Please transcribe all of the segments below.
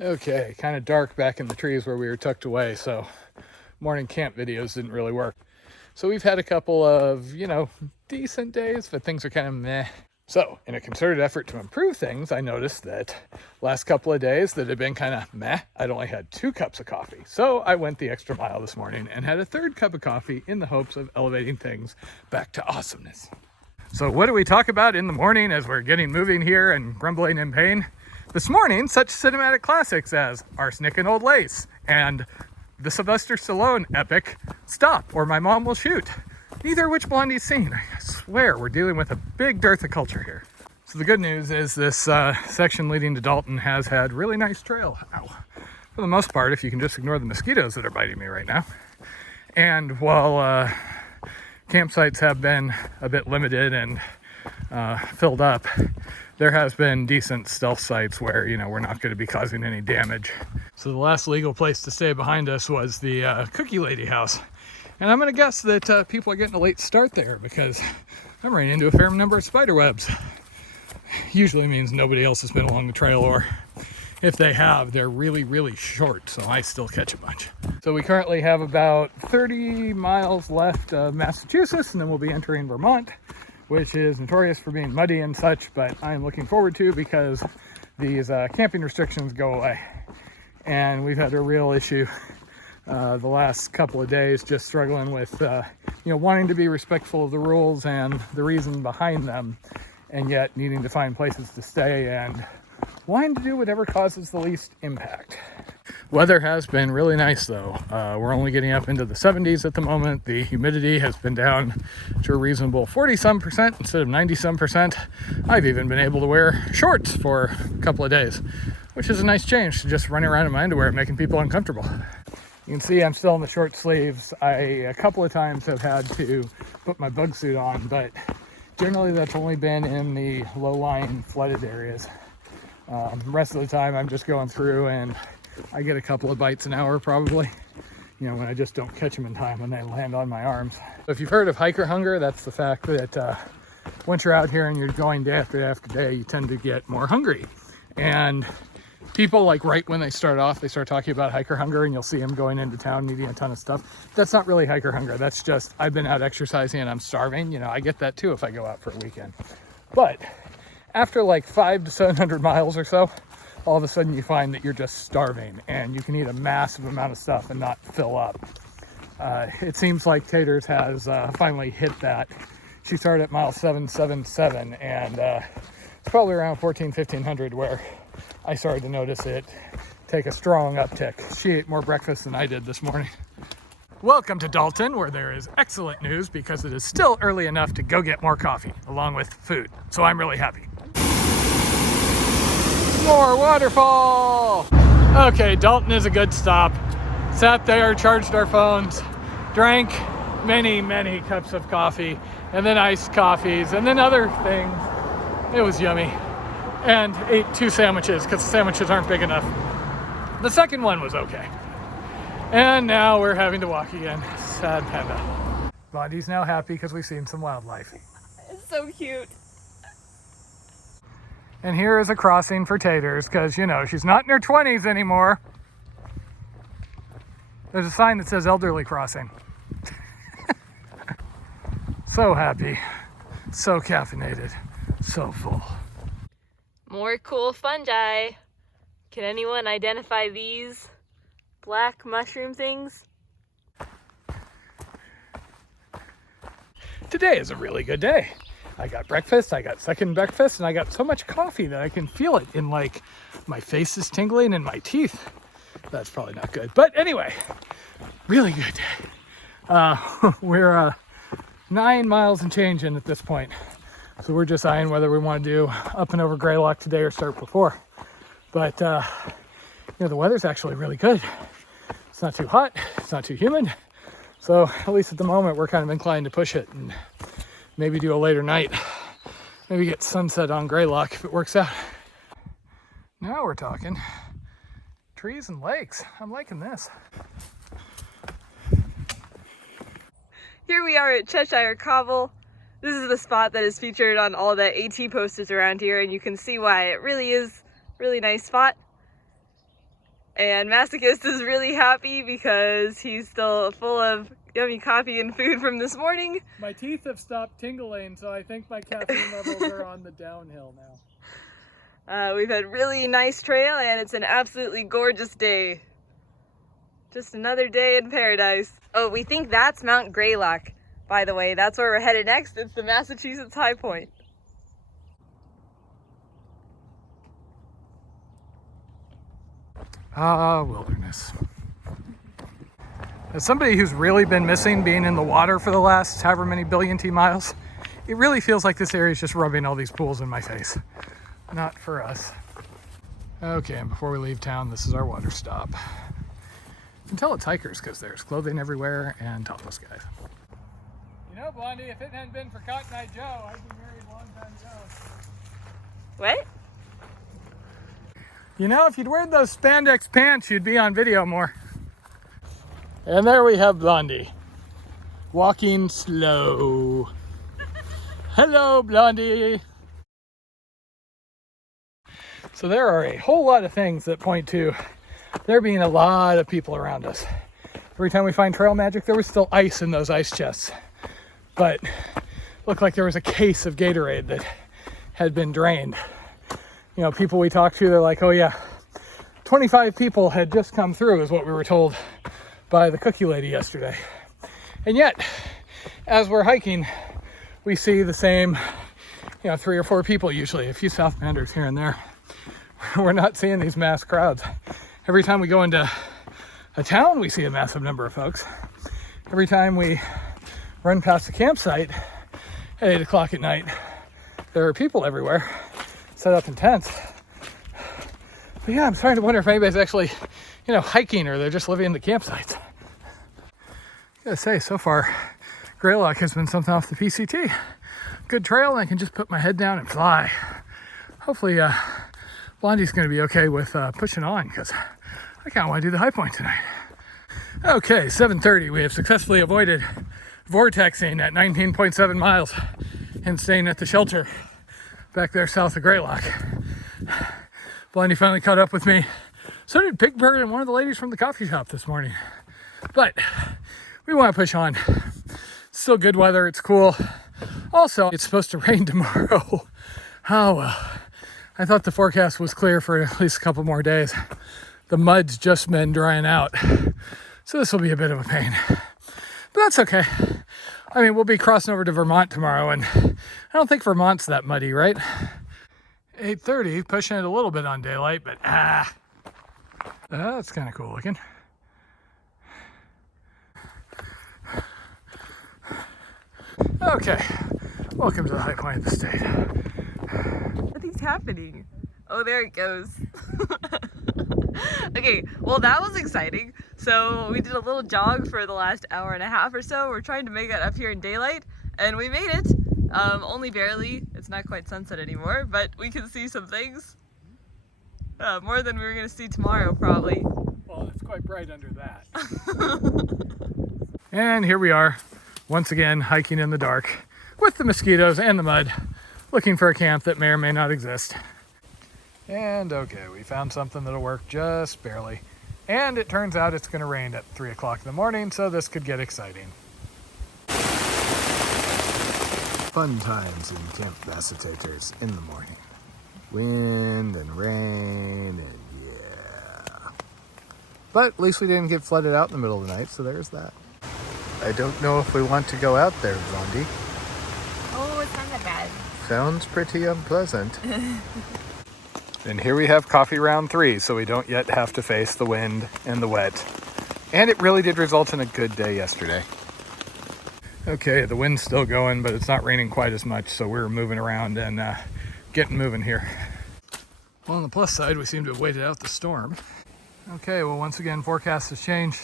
Okay, kind of dark back in the trees where we were tucked away, so morning camp videos didn't really work. So we've had a couple of, decent days, but things are kind of meh. So in a concerted effort to improve things, I noticed that last couple of days that had been kind of meh, I'd only had 2 cups of coffee. So I went the extra mile this morning and had a 3rd cup of coffee in the hopes of elevating things back to awesomeness. So what do we talk about in the morning as we're getting moving here and grumbling in pain? This morning, such cinematic classics as Arsenic and Old Lace and the Sylvester Stallone epic Stop or My Mom Will Shoot. Neither of which Blondie's seen. I swear we're dealing with a big dearth of culture here. So the good news is this section leading to Dalton has had really nice trail. Ow. For the most part, if you can just ignore the mosquitoes that are biting me right now. And while campsites have been a bit limited and filled up, there has been decent stealth sites where, we're not going to be causing any damage. So the last legal place to stay behind us was the Cookie Lady house. And I'm going to guess that people are getting a late start there because I'm running into a fair number of spider webs. Usually means nobody else has been along the trail, or if they have, they're really, really short, so I still catch a bunch. So we currently have about 30 miles left of Massachusetts, and then we'll be entering Vermont, which is notorious for being muddy and such, but I'm looking forward to because these camping restrictions go away. And we've had a real issue the last couple of days, just struggling with, wanting to be respectful of the rules and the reason behind them, and yet needing to find places to stay and wanting to do whatever causes the least impact. Weather has been really nice though. We're only getting up into the 70s at the moment. The humidity has been down to a reasonable 40-some% instead of 90-some%. I've even been able to wear shorts for a couple of days, which is a nice change to just running around in my underwear making people uncomfortable. You can see I'm still in the short sleeves. I a couple of times have had to put my bug suit on, but generally that's only been in the low-lying flooded areas. The rest of the time I'm just going through and I get a couple of bites an hour probably, when I just don't catch them in time when they land on my arms. So if you've heard of hiker hunger, that's the fact that once you're out here and you're going day after day after day, you tend to get more hungry. And people, like right when they start off, they start talking about hiker hunger and you'll see them going into town eating a ton of stuff. That's not really hiker hunger. That's just, I've been out exercising and I'm starving. I get that too if I go out for a weekend. But after like 500 to 700 miles or so, all of a sudden you find that you're just starving and you can eat a massive amount of stuff and not fill up. It seems like Taters has finally hit that. She started at mile 777 and it's probably around 1500 where I started to notice it take a strong uptick. She ate more breakfast than I did this morning. Welcome to Dalton, where there is excellent news because it is still early enough to go get more coffee along with food. So I'm really happy. More waterfall! Okay, Dalton is a good stop. Sat there, charged our phones, drank many, many cups of coffee, and then iced coffees, and then other things. It was yummy. And ate 2 sandwiches because the sandwiches aren't big enough. The second one was okay. And now we're having to walk again. Sad panda. Blondie's now happy because we've seen some wildlife. It's so cute. And here is a crossing for Taters because, she's not in her 20s anymore. There's a sign that says elderly crossing. So happy, so caffeinated, so full. More cool fungi. Can anyone identify these black mushroom things? Today is a really good day. I got breakfast, I got second breakfast, and I got so much coffee that I can feel it in my face is tingling and my teeth. That's probably not good. But anyway, really good day. We're 9 miles and change in at this point. So we're just eyeing whether we want to do up and over Greylock today or start before. But, the weather's actually really good. It's not too hot, it's not too humid. So at least at the moment, we're kind of inclined to push it and maybe do a later night. Maybe get sunset on Greylock if it works out. Now we're talking trees and lakes. I'm liking this. Here we are at Cheshire Cobble. This is the spot that is featured on all the AT posters around here, and you can see why it really is a really nice spot. And Masochist is really happy because he's still full of yummy coffee and food from this morning. My teeth have stopped tingling, so I think my caffeine levels are on the downhill now. We've had really nice trail and it's an absolutely gorgeous day. Just another day in paradise. Oh, we think that's Mount Greylock, by the way. That's where we're headed next. It's the Massachusetts High Point. Ah, wilderness. As somebody who's really been missing being in the water for the last however many billion miles, it really feels like this area is just rubbing all these pools in my face. Not for us. Okay, and before we leave town, this is our water stop. You can tell it's hikers because there's clothing everywhere and topless guys. You know, Blondie, if it hadn't been for Cotton Eye Joe, I'd be married a long time ago. What? You know, if you'd wear those spandex pants, you'd be on video more. And there we have Blondie, walking slow. Hello, Blondie. So there are a whole lot of things that point to there being a lot of people around us. Every time we find trail magic, there was still ice in those ice chests. But looked like there was a case of Gatorade that had been drained. You know, people we talked to, they're like, oh yeah, 25 people had just come through is what we were told by the cookie lady yesterday. And yet, as we're hiking, we see the same, 3 or 4 people usually, a few Southlanders here and there. We're not seeing these mass crowds. Every time we go into a town, we see a massive number of folks. Every time we run past the campsite at 8 o'clock at night, there are people everywhere set up in tents. But yeah, I'm starting to wonder if anybody's actually, hiking or they're just living in the campsites. I gotta say, so far, Greylock has been something off the PCT. Good trail, and I can just put my head down and fly. Hopefully, Blondie's gonna be okay with pushing on, because I kinda wanna do the high point tonight. Okay, 7:30, we have successfully avoided vortexing at 19.7 miles and staying at the shelter back there south of Greylock. Blondie finally caught up with me. So did Big Bird and one of the ladies from the coffee shop this morning. But we want to push on. Still good weather, it's cool. Also, it's supposed to rain tomorrow. Oh well. I thought the forecast was clear for at least a couple more days. The mud's just been drying out. So this will be a bit of a pain. But that's okay. I mean, we'll be crossing over to Vermont tomorrow, and I don't think Vermont's that muddy, right? 8:30, pushing it a little bit on daylight, but that's kind of cool looking. Okay, welcome to the high point of the state. Nothing's happening. Oh, there it goes. Okay, well that was exciting. So we did a little jog for the last hour and a half or so. We're trying to make it up here in daylight, and we made it. Only barely. It's not quite sunset anymore, but we can see some things. More than we were going to see tomorrow, probably. Well, it's quite bright under that. And here we are, once again, hiking in the dark with the mosquitoes and the mud, looking for a camp that may or may not exist. And okay, we found something that'll work just barely. And it turns out it's going to rain at 3 o'clock in the morning, so this could get exciting. Fun times in Camp Gaspe in the morning. Wind and rain and yeah. But at least we didn't get flooded out in the middle of the night, so there's that. I don't know if we want to go out there, Blondie. Oh, it's not that bad. Sounds pretty unpleasant. And here we have coffee round 3, so we don't yet have to face the wind and the wet. And it really did result in a good day yesterday. Okay, the wind's still going, but it's not raining quite as much, so we're moving around and getting moving here. Well, on the plus side, we seem to have waited out the storm. Okay, well, once again, forecast has changed.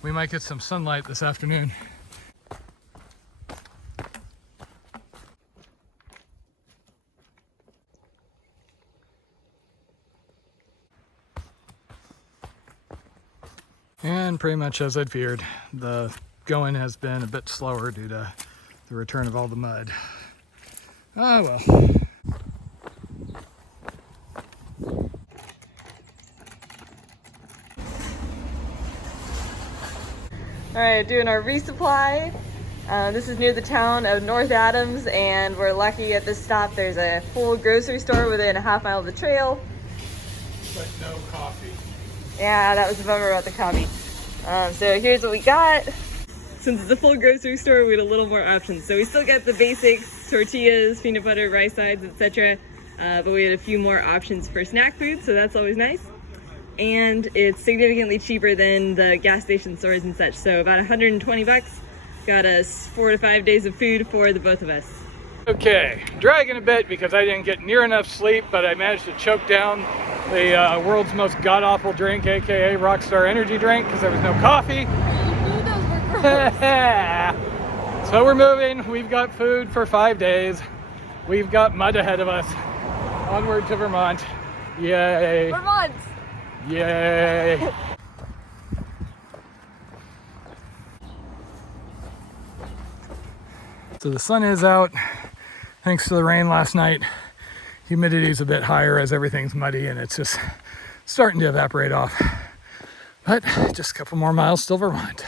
We might get some sunlight this afternoon. And pretty much as I'd feared, the going has been a bit slower due to the return of all the mud. Ah, well. All right, doing our resupply. This is near the town of North Adams, and we're lucky at this stop. There's a full grocery store within a half-mile of the trail. But no coffee. Yeah, that was a bummer about the coffee. So here's what we got. Since it's a full grocery store, we had a little more options. So we still got the basics, tortillas, peanut butter, rice sides, etc. But we had a few more options for snack food, so that's always nice. And it's significantly cheaper than the gas station stores and such. So about 120 bucks got us 4 to 5 days of food for the both of us. Okay, dragging a bit because I didn't get near enough sleep, but I managed to choke down the world's most god-awful drink, aka Rockstar Energy drink, because there was no coffee. So we're moving. We've got food for 5 days. We've got mud ahead of us. Onward to Vermont. Yay. Vermont! Yay. So the sun is out. Thanks to the rain last night. Humidity's a bit higher as everything's muddy and it's just starting to evaporate off. But just a couple more miles till Vermont.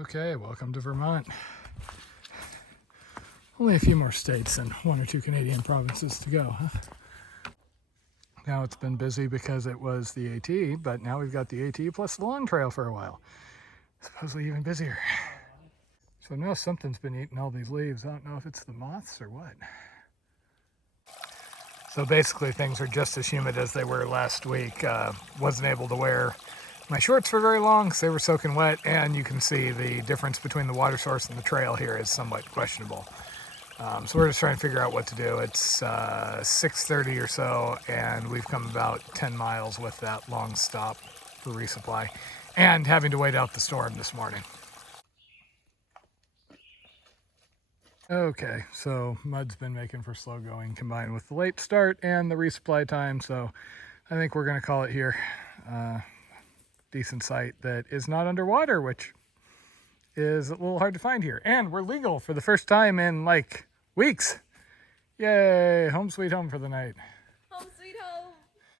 Okay, welcome to Vermont. Only a few more states and 1 or 2 Canadian provinces to go, huh? Now it's been busy because it was the AT, but now we've got the AT plus the Long Trail for a while. Supposedly even busier. So now something's been eating all these leaves. I don't know if it's the moths or what. So basically things are just as humid as they were last week. Wasn't able to wear my shorts for very long because they were soaking wet, and you can see the difference between the water source and the trail here is somewhat questionable. So we're just trying to figure out what to do. It's 6:30 or so, and we've come about 10 miles with that long stop for resupply and having to wait out the storm this morning. Okay, so mud's been making for slow going combined with the late start and the resupply time, so I think we're going to call it here. Decent site that is not underwater, which is a little hard to find here. And we're legal for the first time in like weeks. Yay, home sweet home for the night.